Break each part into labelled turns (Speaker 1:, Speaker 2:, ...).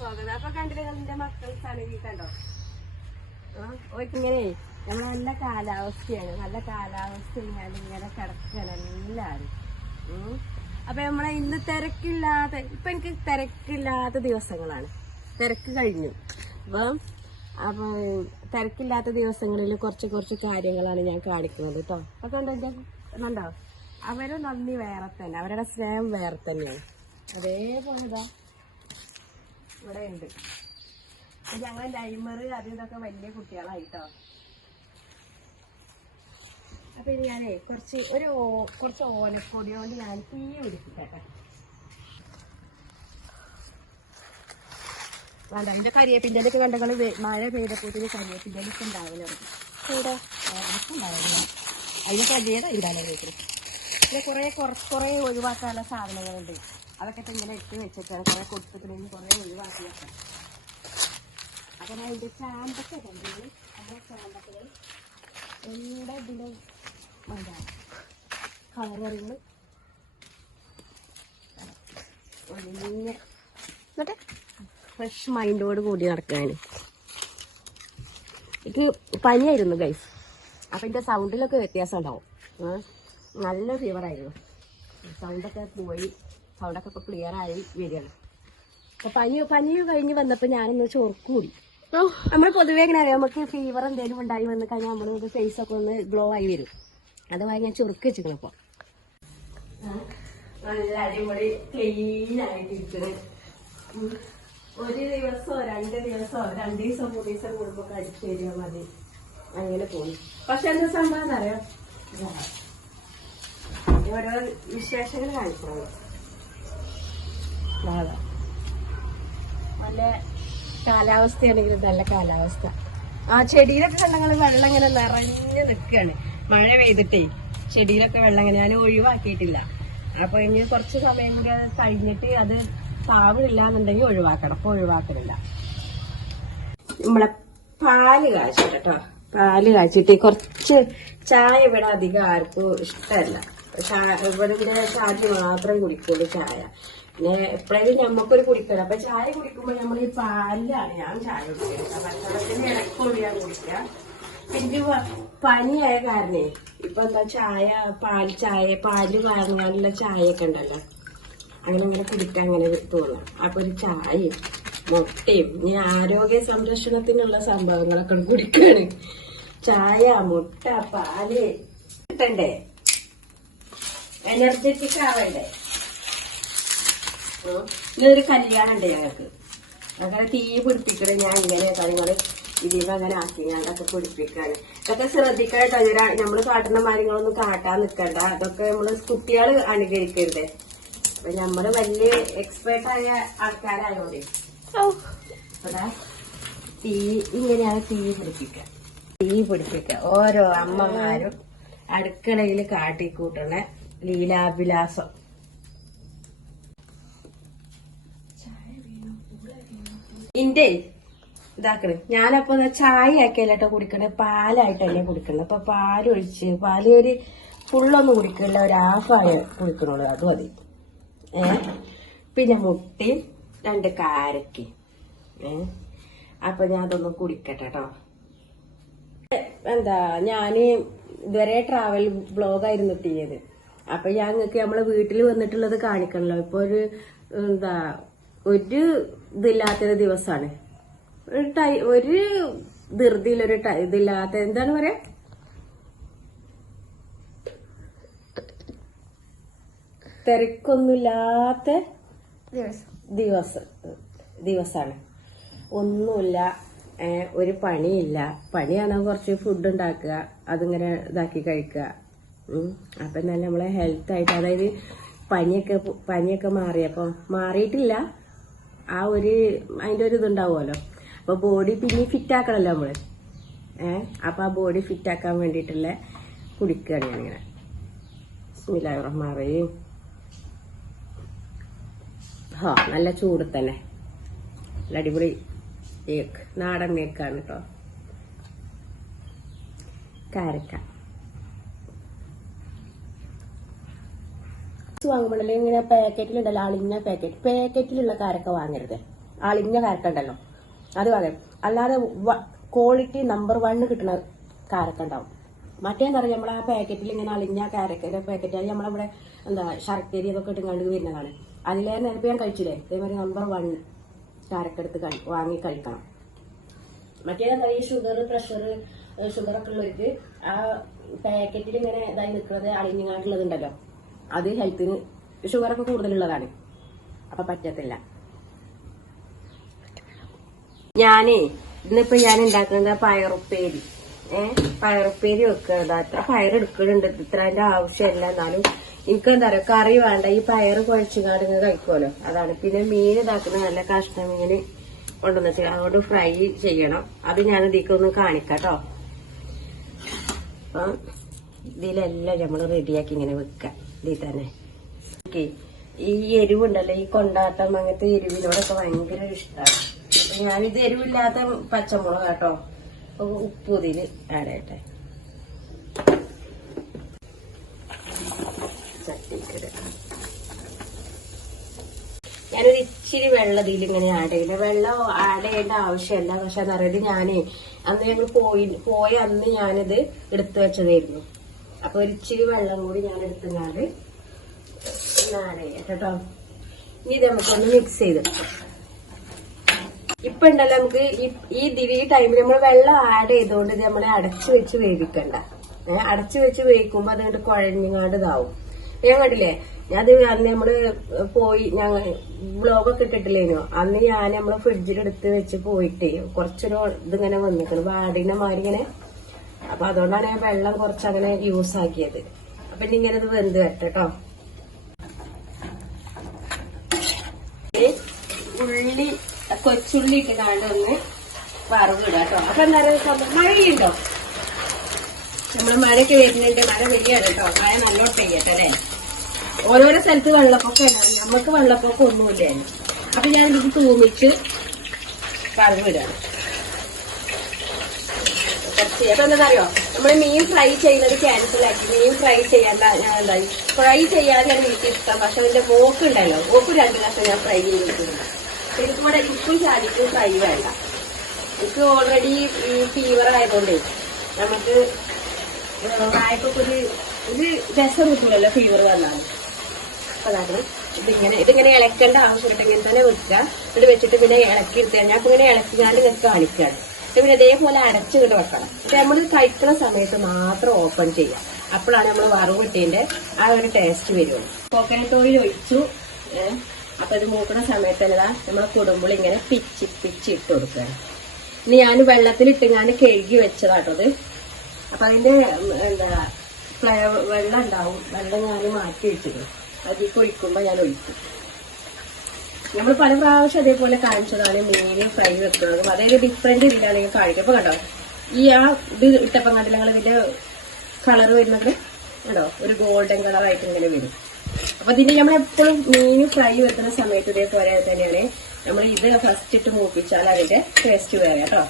Speaker 1: സ്വാഗതം. അപ്പൊ കണ്ടില്ലേ എന്റെ മക്കൾ തണുകി കണ്ടോ ഓർക്കിങ്ങനെ നമ്മളെ നല്ല കാലാവസ്ഥയാണ്. നല്ല കാലാവസ്ഥ കഴിഞ്ഞാൽ ഇങ്ങനെ കിടക്കണം എല്ലാരും. അപ്പൊ നമ്മളെ ഇന്ന് തിരക്കില്ലാത്ത ഇപ്പൊ എനിക്ക് തിരക്കില്ലാത്ത ദിവസങ്ങളാണ്. തിരക്ക് കഴിഞ്ഞു. അപ്പം അപ്പൊ തിരക്കില്ലാത്ത ദിവസങ്ങളിൽ കുറച്ച് കുറച്ച് കാര്യങ്ങളാണ് ഞാൻ കാണിക്കുന്നത് കേട്ടോ. അപ്പൊ കണ്ടോ എന്റെ കണ്ടോ? അവരെ നന്ദി വേറെ തന്നെ. അവരുടെ സ്നേഹം വേറെ തന്നെയാണ്. അതേപോലെ ഇതാ. ഇവിടെ ഉണ്ട് ഞങ്ങൾ ലൈമർ അത് ഇതൊക്കെ വലിയ കുട്ടികളായിട്ടോ. അപ്പൊ ഇനി ഞാനേ കുറച്ച് ഒരു കുറച്ച് ഓലക്കൊടി കൊണ്ട് ഞാൻ തീ പിടിപ്പിക്കട്ടെ. വേണ്ട അതിന്റെ കരിയേപ്പിന്റെ ഒക്കെ കണ്ടകൾ മഴ പെയ്തപ്പോഴത്തേന് കരിയേപ്പിന്റെ ഒക്കെ ഉണ്ടാവില്ല അതിന് വലിയത് ഇടാനോ വീട്ടിൽ പിന്നെ കുറേ കുറച്ച് കുറേ ഒഴിവാക്കാനുള്ള സാധനങ്ങളുണ്ട്. അതൊക്കെ ഇങ്ങനെ ഇട്ട് വെച്ചിട്ടാണ്. കുറേ കൊടുത്തിട്ടുണ്ടെങ്കിൽ കുറേ ഒഴിവാക്കി അപ്പം അതിന്റെ ചാമ്പൊക്കെ കണ്ടു നമ്മുടെ ചാമ്പക്കൾ എല്ലാ ഇതിലും എന്താ കളറുകൾ ഫ്രഷ് മൈൻഡോട് കൂടി നടക്കാൻ എനിക്ക് പനിയായിരുന്നു ഗൈസ് അപ്പം എന്റെ സൗണ്ടിലൊക്കെ വ്യത്യാസം ഉണ്ടാവും? നല്ല ഫീവറായിരുന്നു സൗണ്ടൊക്കെ പോയി. സൗണ്ടൊക്കെ ഇപ്പോൾ ക്ലിയർ ആയി വരികയാണ്. പനി പനി കഴിഞ്ഞ് വന്നപ്പോ ഞാനിന്ന് ചോർക്ക് കൂടി നമ്മൾ പൊതുവേ ഇങ്ങനെ അറിയാം? നമുക്ക് ഫീവർ എന്തെങ്കിലും ഉണ്ടായി വന്നു കഴിഞ്ഞാൽ നമ്മൾ ഫേസ് ഒക്കെ ഒന്ന് ഗ്ലോ ആയി വരും. അതുമായി ഞാൻ ചുരുക്കി വെച്ചിരിക്കണം ഇപ്പോൾ നല്ല അടിപൊളി ക്ലീൻ ആയിട്ടിരിക്കുന്നത് ഒരു ദിവസമോ രണ്ട് ദിവസമോ രണ്ട് ദിവസം മൂന്ന് ദിവസം കൂടുമ്പോ അടിച്ചു തരിക മതി. അങ്ങനെ പോയി പക്ഷെ എന്താ സംഭവം എന്നറിയാം? ഓരോ വിശേഷങ്ങൾ കാണിക്കണം നല്ല കാലാവസ്ഥയാണെങ്കിൽ നല്ല കാലാവസ്ഥ. ആ ചെടിയിലൊക്കെ കണ്ടങ്ങൾ വെള്ളം ഇങ്ങനെ നിറഞ്ഞു നിൽക്കുകയാണ്. മഴ പെയ്തിട്ടേ ചെടിയിലൊക്കെ വെള്ളം ഇങ്ങനെ ഞാൻ ഒഴിവാക്കിയിട്ടില്ല. അപ്പൊ ഇനി കുറച്ച് സമയം കൂടി കഴിഞ്ഞിട്ട് അത് താവില്ല എന്നുണ്ടെങ്കിൽ ഒഴിവാക്കണം. അപ്പൊ ഒഴിവാക്കണില്ല നമ്മളെ പാൽ കാച്ചിട്ട് കേട്ടോ. പാൽ കാച്ചിട്ട് കുറച്ച് ചായ ഇവിടെ അധികം ആർക്കും ഇഷ്ടമല്ല. ഇവിടെ ചായ മാത്രം കുടിക്കുള്ളൂ ചായ. പിന്നെ എപ്പോഴും നമുക്കൊരു കുടിക്കണം. അപ്പൊ ചായ കുടിക്കുമ്പോൾ നമ്മൾ ഈ പാലിലാണ് ഞാൻ ചായ കുടിക്കുന്നത് പച്ചവെള്ളത്തിന്റെ ഇടയ്ക്കുള്ളൂ കുടിക്കുക പിന്നെ പനിയായ കാരണേ ഇപ്പൊ എന്താ ചായ പാൽ ചായ പാൽ വാങ്ങാനുള്ള ചായയൊക്കെ ഉണ്ടല്ലോ. അങ്ങനെ അങ്ങനെ കുടിക്കാൻ അങ്ങനെ തോന്നും. അപ്പൊ ഒരു ചായയും മുട്ടയും ഇനി ആരോഗ്യ സംരക്ഷണത്തിനുള്ള സംഭവങ്ങളൊക്കെ കുടിക്കാണ്. ചായ മുട്ട പാൽ കിട്ടണ്ടേ? എനർജറ്റിക് ആവണ്ടേ? ഇന്നൊരു കല്യാണം ഉണ്ട് ഞങ്ങൾക്ക്. അങ്ങനെ തീ പിടിപ്പിക്കണേ ഞാൻ ഇങ്ങനെ കാര്യങ്ങൾ ഇതിപ്പോ അങ്ങനെ ആക്കി ഞാനൊക്കെ പിടിപ്പിക്കാണ്. ഇതൊക്കെ ശ്രദ്ധിക്കണം കേട്ടോ നമ്മൾ കാട്ടുന്ന കാര്യങ്ങളൊന്നും കാട്ടാൻ നിക്കണ്ട. അതൊക്കെ നമ്മൾ കുട്ടികൾ അനുകരിക്കരുത്. അപ്പൊ നമ്മൾ വലിയ എക്സ്പേർട്ട് ആയ ആൾക്കാരായോണ്ടേ. അതാ തീ ഇങ്ങനെയാണ് തീ പിടിപ്പിക്കുക തീ പിടിപ്പിക്കുക ഓരോ അമ്മമാരും അടുക്കളയിൽ കാട്ടിക്കൂട്ടണ ലീലാഭിലാസം. ഇന്റെ ഇതാക്കണ്. ഞാനപ്പോ ചായ ആക്കിയല്ലോ കുടിക്കണേ. പാലായിട്ടല്ലേ കുടിക്കണത് അപ്പൊ പാലൊഴിച്ച് പാൽ ഒരു ഫുള്ളൊന്നും കുടിക്കില്ല ഒരു ഹാഫായ കുടിക്കണുള്ളൂ. അത് മതി. ഏ? പിന്നെ മുട്ടി രണ്ട് കാരക്ക്. ഏ? അപ്പൊ ഞാൻ അതൊന്ന് കുടിക്കട്ടെ കേട്ടോ എന്താ ഞാൻ ഇതുവരെ ട്രാവൽ ബ്ലോഗായിരുന്നു തീയത് അപ്പൊ ഞാൻ നിങ്ങൾക്ക് നമ്മളെ വീട്ടിൽ വന്നിട്ടുള്ളത് കാണിക്കണല്ലോ. ഇപ്പൊ ഒരു എന്താ ഒരു ഇതില്ലാത്തൊരു ദിവസമാണ് ഒരു ടൈ ഒരു ധൃതിയിലൊരു ടൈ ഇതില്ലാത്ത എന്താണ് പറയാ? തിരക്കൊന്നുമില്ലാത്ത ദിവസം. ദിവസമാണ് ഒന്നുമില്ല. ഒരു പണിയില്ല. പണിയാണെങ്കിൽ കുറച്ച് ഫുഡ് ഉണ്ടാക്കുക അതിങ്ങനെ ഇതാക്കി കഴിക്കുക. അപ്പം തന്നെ നമ്മളെ ഹെൽത്ത് ആയിട്ട് അതായത് പനിയൊക്കെ പനിയൊക്കെ മാറിയപ്പോൾ മാറിയിട്ടില്ല. ആ ഒരു അതിന്റെ ഒരു ഇതുണ്ടാവുമല്ലോ. അപ്പോൾ ബോഡി പിന്നെ ഫിറ്റ് ആക്കണമല്ലോ നമ്മൾ ഏഹ് അപ്പോൾ ആ ബോഡി ഫിറ്റ് ആക്കാൻ വേണ്ടിയിട്ടുള്ള കുടിക്കുകയാണ് ഞാനിങ്ങനെ. റഹീം ഹാ നല്ല ചൂട് തന്നെ. നല്ല അടിപൊളി കേക്ക് നാടൻ കേക്കാണ് കേട്ടോ കാരക്ക വാങ്ങുമ്പോഴല്ലേ ഇങ്ങനെ പാക്കറ്റിലുണ്ടല്ലോ അളിഞ്ഞ പാക്കറ്റ് പാക്കറ്റിലുള്ള കാരക്ക വാങ്ങരുത്. അളിഞ്ഞ കാരക്കുണ്ടല്ലോ അത് വാങ്ങും അല്ലാതെ ക്വാളിറ്റി നമ്പർ വണ്ണ് കിട്ടുന്ന കാരക്ക ഉണ്ടാവും. മറ്റേന്നറിയാം നമ്മൾ ആ പാക്കറ്റിൽ ഇങ്ങനെ അളിഞ്ഞ കാരക്കയുടെ പാക്കറ്റ് അത് നമ്മളിവിടെ എന്താ ശർക്കരി ഇതൊക്കെ ഇട്ട് കണ്ടു വരുന്നതാണ്. അതിലേ നേരത്തെ ഞാൻ കഴിച്ചില്ലേ? അതേമാതിരി നമ്പർ വൺ കാരക്കെടുത്ത് വാങ്ങി കഴിക്കണം. മറ്റേതെന്താ ഈ ഷുഗർ പ്രഷർ ഷുഗർ ഒക്കെ ഉള്ളവർക്ക് ആ പാക്കറ്റിൽ ഇങ്ങനെ ഇതായി നിൽക്കുന്നത് അളിഞ്ഞാണ്ടുള്ളതുണ്ടല്ലോ അത് ഹെൽത്തിന് ഷുഗർ ഒക്കെ കൂടുതലുള്ളതാണ്. അപ്പൊ പറ്റത്തില്ല. ഞാനേ ഇന്നിപ്പോ ഞാൻ ഉണ്ടാക്കുന്നത് പയറുപ്പേരി. ഏഹ് പയറുപ്പേരി വെക്കുന്നത് അത്ര പയർ എടുക്കുന്നുണ്ട് ഇത്ര അതിന്റെ ആവശ്യമില്ല. എന്നാലും എനിക്ക് എന്താ പറയുക കറി വേണ്ട. ഈ പയർ കുഴച്ചുകാട് ഇങ്ങനെ കഴിക്കുമല്ലോ അതാണ്. പിന്നെ മീൻ ഇതാക്കുന്ന നല്ല കഷ്ണം മീന് കൊണ്ടുവന്നിട്ട് അതുകൊണ്ട് ഫ്രൈ ചെയ്യണം. അത് ഞാൻ ഇതിക്ക് ഒന്ന് കാണിക്കാം കേട്ടോ. അപ്പം ഇതിലെല്ലാം നമ്മൾ റെഡിയാക്കി ഇങ്ങനെ വെക്കാം ഇതിൽ തന്നെ. ഓക്കെ. ഈ എരിവുണ്ടല്ലോ ഈ കൊണ്ടാട്ടം അങ്ങനത്തെ എരിവിനോടൊക്കെ ഭയങ്കര ഇഷ്ടമാണ് അപ്പൊ ഞാനിത് എരിവില്ലാത്ത പച്ചമുളക് കേട്ടോ ഉപ്പ് ഇതിൽ ആഡ് ചെയ്യട്ടെ. ഞാനൊരു ഇച്ചിരി വെള്ളം ഇതിൽ ഇങ്ങനെ ആഡ് ചെയ്യില്ല വെള്ളം ആഡ് ചെയ്യേണ്ട ആവശ്യമല്ല. പക്ഷെ എന്നറിയത് ഞാനേ അന്ന് ഞങ്ങൾ പോയി പോയ അന്ന് ഞാനിത് എടുത്തു വെച്ചതായിരുന്നു. അപ്പൊ ഒരിച്ചിരി വെള്ളം കൂടി ഞാൻ എടുത്തുങ്ങാണ്ട് ആഡ് കേട്ടോ ഇനി ഇത് നമുക്കൊന്ന് മിക്സ് ചെയ്തെടുക്കാം ഇപ്പൊ ഉണ്ടല്ലോ നമുക്ക് ഈ- ദിവി ടൈമിൽ നമ്മൾ വെള്ളം ആഡ് ചെയ്തുകൊണ്ട് ഇത് നമ്മളെ അടച്ചു വെച്ച് വേവിക്കണ്ട. ഏഹ് അടച്ചു വെച്ച് വേവിക്കുമ്പോ അതുകൊണ്ട് കുഴഞ്ഞങ്ങാണ്ട് ഇതാവും. ഞാൻ കണ്ടില്ലേ അത് അന്ന് നമ്മൾ പോയി ഞങ്ങൾ ബ്ലോഗൊക്കെ ഇട്ടിട്ടില്ലേനോ? അന്ന് ഞാൻ നമ്മൾ ഫ്രിഡ്ജിലെടുത്ത് വെച്ച് പോയിട്ട് കുറച്ചൊരു ഇതിങ്ങനെ വന്നിക്കണം വാടിനെ മാതിരി ഇങ്ങനെ അപ്പൊ അതുകൊണ്ടാണ് ഞാൻ വെള്ളം കുറച്ച് അങ്ങനെ യൂസ് ആക്കിയത്. അപ്പൊ ഇനി ഇങ്ങനെ വെന്ത് വരട്ടെട്ടോ. ഉള്ളി കൊച്ചുള്ളി ഇട്ട് ഒന്ന് വറവിടുക കേട്ടോ അപ്പൊ എന്താ പറയുക മഴയുണ്ടോ? നമ്മൾ മഴയൊക്കെ വരുന്നുണ്ട്. മഴ പെയ്യാണ് കേട്ടോ മഴ നല്ലോട്ട് പെയ്യട്ടെ അല്ലേ? ഓരോരോ സ്ഥലത്ത് വെള്ളപ്പൊക്കം നമ്മക്ക് വെള്ളപ്പൊക്കം ഒന്നുമില്ല. അപ്പൊ ഞാൻ ഇത് തൂമിച്ച് വറവിടാണ് കുറച്ച് അപ്പൊ എന്താ അറിയോ നമ്മൾ മീൻ ഫ്രൈ ചെയ്യുന്നത് ക്യാൻസൽ ആക്കി. മീൻ ഫ്രൈ ചെയ്യാൻ ഞാൻ എന്തായി? ഫ്രൈ ചെയ്യാനാണ് എനിക്ക് ഇഷ്ടം. പക്ഷെ അതിന്റെ മോക്ക് ഉണ്ടല്ലോ. മോക്ക് രണ്ട് ദിവസം ഞാൻ ഫ്രൈ ചെയ്തിട്ടുണ്ട് എനിക്ക് ഇവിടെ ഇപ്പം ചാടിക്കും ഫ്രൈ വേണ്ട. എനിക്ക് ഓൾറെഡി ഫീവർ ആയതുകൊണ്ടേ നമുക്ക് വായ്പക്കൊരു ഒരു രസം കിട്ടൂലല്ലോ ഫീവർ അതാണ്. ഇതിങ്ങനെ ഇതിങ്ങനെ ഇളക്കേണ്ട ആവശ്യമില്ല ഇങ്ങനെ തന്നെ വെക്കുക. ഇത് വെച്ചിട്ട് പിന്നെ ഇളക്കി എടുത്ത് ഞാൻ ഇങ്ങനെ ഇളക്കി ഞാൻ നിങ്ങൾക്ക് കാണിക്കുകയാണ് പിന്നെ ഇതേപോലെ അടച്ചിട്ട് വെക്കണം. പക്ഷെ നമ്മൾ കഴിക്കുന്ന സമയത്ത് മാത്രം ഓപ്പൺ ചെയ്യാം അപ്പോഴാണ് നമ്മൾ വറവ് കിട്ടിയതിന്റെ ആ ഒരു ടേസ്റ്റ് വരുള്ളൂ. കോക്കനട്ട് ഓയിൽ ഒഴിച്ചു. അപ്പൊ ഇത് മൂക്കുന്ന സമയത്ത് തന്നെ നമ്മൾ കുടുംബൾ ഇങ്ങനെ പിച്ചി പിച്ചി ഇട്ട് കൊടുക്കുകയാണ്. ഇനി ഞാൻ വെള്ളത്തിലിട്ട് ഞാൻ കഴുകി വെച്ചതാട്ടോ അപ്പൊ അതിന്റെ എന്താ ഫ്ലേവർ വെള്ളം ഉണ്ടാവും. വെള്ളം ഞാൻ മാറ്റി വെച്ചിരുന്നു അതിൽ ഒഴിക്കുമ്പോ ഞാൻ ഒഴിക്കും. നമ്മൾ പല പ്രാവശ്യം അതേപോലെ കാണിച്ചതാണ്. മീന് ഫ്രൈ വെക്കുന്നത്. അതായത് ഡിഫറെന്റ് ഇതിലാണ് നിങ്ങൾ കാണിക്കുക അപ്പൊ കണ്ടോ? ഈ ആ ഇത് ഇട്ടപ്പം കണ്ടില്ല? നിങ്ങൾ ഇതിന്റെ കളർ വരുന്നത്? കണ്ടോ? ഒരു ഗോൾഡൻ കളർ ആയിട്ട് ഇങ്ങനെ വരും. അപ്പൊ ഇതിന്റെ നമ്മൾ എപ്പോഴും മീൻ ഫ്രൈ വെക്കുന്ന സമയത്ത് ഇതേപോലെ തന്നെയാണ് നമ്മൾ ഇത് ഫസ്റ്റ് ഇട്ട് മൂപ്പിച്ചാൽ അതിന്റെ ടേസ്റ്റ് വേറെ കേട്ടോ?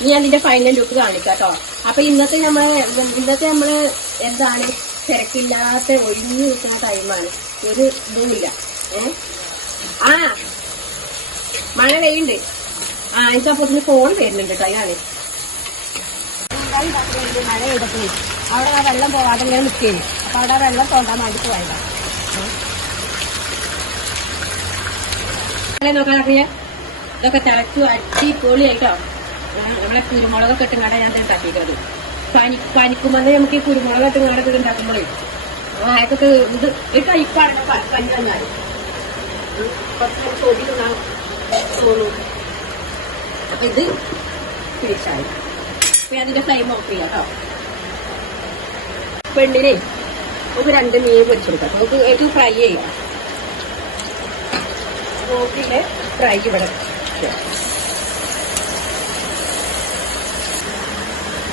Speaker 1: ഇനി അതിന്റെ ഫൈനൽ ലുക്ക് കാണിക്കാം കേട്ടോ? അപ്പൊ ഇന്നത്തെ നമ്മൾ ഇന്നത്തെ നമ്മൾ എന്താണ് തിരക്കില്ലാത്ത ഒഴിഞ്ഞു നിൽക്കുന്ന ടൈമാണ് ഒരു ഇതുമില്ല. ഏ? ആ. മഴ പെയ്യുണ്ട് ആ എനിക്ക് അപ്പൊ ഫോൺ വരുന്നുണ്ട് കേട്ടോ അയാളെ. മഴ പെയ്തപ്പോഴേ അവിടെ ആ വെള്ളം പോവാതെ ഇങ്ങനെ നിൽക്കുകയും അപ്പൊ അവിടെ ആ വെള്ളം തോണ്ടാൻ വേണ്ടി പോയതാ. നോക്കാൻ അറിയാം? ഇതൊക്കെ തിളച്ചു അടിപൊളിയായിട്ടോ? നമ്മളെ കുരുമുളകൊക്കെ ഇട്ടുങ്ങാടെ ഞാൻ ഇത് തട്ടിയിട്ടത് പനി പനിക്കുമ്പോൾ നമുക്ക് ഈ കുരുമുളക് ഇത് ഉണ്ടാക്കുമ്പോഴേ വായക്കൊക്കെ ഇത് ഈ കഴിപ്പാണ് പനി വന്നാൽ കുറച്ച് തിന്നാൻ തോന്നും. അപ്പൊ ഇത് ഫിനിഷായി അപ്പൊ അതിന്റെ ഫ്ലെയിം ഓഫ് ചെയ്യാം കേട്ടോ. പെണ്ണിനെ നമുക്ക് രണ്ട് മീൻ പൊരിച്ചെടുക്കാം. നമുക്ക് ഏറ്റവും ഫ്രൈ ചെയ്യാം. ഫ്രൈ ഇവിടെ.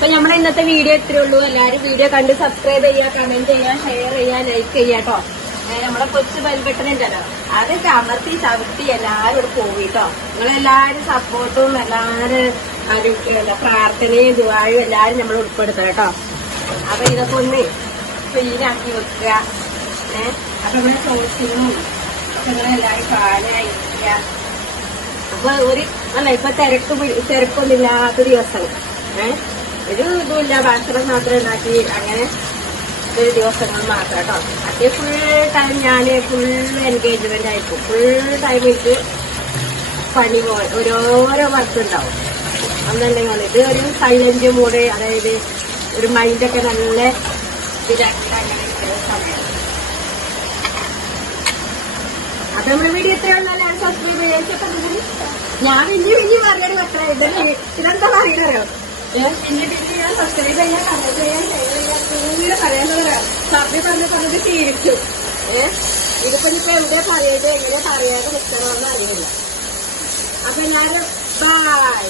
Speaker 1: അപ്പൊ നമ്മളെ ഇന്നത്തെ വീഡിയോ ഇത്രേ ഉള്ളൂ. എല്ലാവരും വീഡിയോ കണ്ട് സബ്സ്ക്രൈബ് ചെയ്യുക കമന്റ് ചെയ്യുക ഷെയർ ചെയ്യുക ലൈക്ക് ചെയ്യുക കേട്ടോ നമ്മളെ കൊച്ചു ബൽബട്ടനുണ്ടല്ലോ അതൊക്കെ അമർത്തി ചവിട്ടി എല്ലാവരും ഇവിടെ പോയി കേട്ടോ നിങ്ങളെല്ലാവരും സപ്പോർട്ടും എല്ലാവരും പ്രാർത്ഥനയും ദുബായും എല്ലാരും നമ്മൾ ഉൾപ്പെടുത്തണം കേട്ടോ അപ്പൊ ഇതൊക്കെ ഒന്ന് ക്ലീനാക്കി വെക്കുക. ഏഹ് അപ്പൊ നമ്മളെ സോഷ്യലും നിങ്ങളെല്ലാരും ഇവിടെ അപ്പൊ ഒരു അല്ല ഇപ്പൊ തിരക്ക് തിരക്കൊന്നുമില്ലാത്ത ദിവസം. ഏഹ് ഒരു ഇതുമില്ല ബാച്ചലർ മാത്രം ഉണ്ടാക്കി അങ്ങനെ ഒരു ദിവസങ്ങൾ മാത്രം കേട്ടോ. അതേ ഫുൾ ടൈം ഞാൻ ഫുൾ എൻഗേജ്മെന്റ് ആയിരിക്കും. ഫുൾ ടൈം എനിക്ക് പണി പോയി ഓരോരോ വർക്ക് ഉണ്ടാവും. അന്നല്ലെങ്കിൽ ഇത് ഒരു സൈലന്റ് മൂഡ് അതായത് ഒരു മൈൻഡൊക്കെ നല്ല സമയം. അപ്പൊ നമ്മുടെ വീഡിയോ എത്രയുള്ള സബ്സ്ക്രൈബ് ചെയ്യാൻ ഞാൻ ഇനി ഇനി പറയാൻ മക്കളെ ഇതെന്താ പറയണോ ഞാൻ സബ്സ്ക്രൈബ് ചെയ്യാൻ കമന്റ് ചെയ്യാൻ ചെയ്യാൻ പറയാൻ സബ്ബി പറഞ്ഞ് പറഞ്ഞത് ശീലിച്ചു. ഏഹ് ഇതിപ്പോ ഇനിയിപ്പോ എവിടെ പറയത് എങ്ങനെ പറയാതെ നിൽക്കണമെന്ന് അറിയില്ല. അപ്പൊ എല്ലാരും ബൈ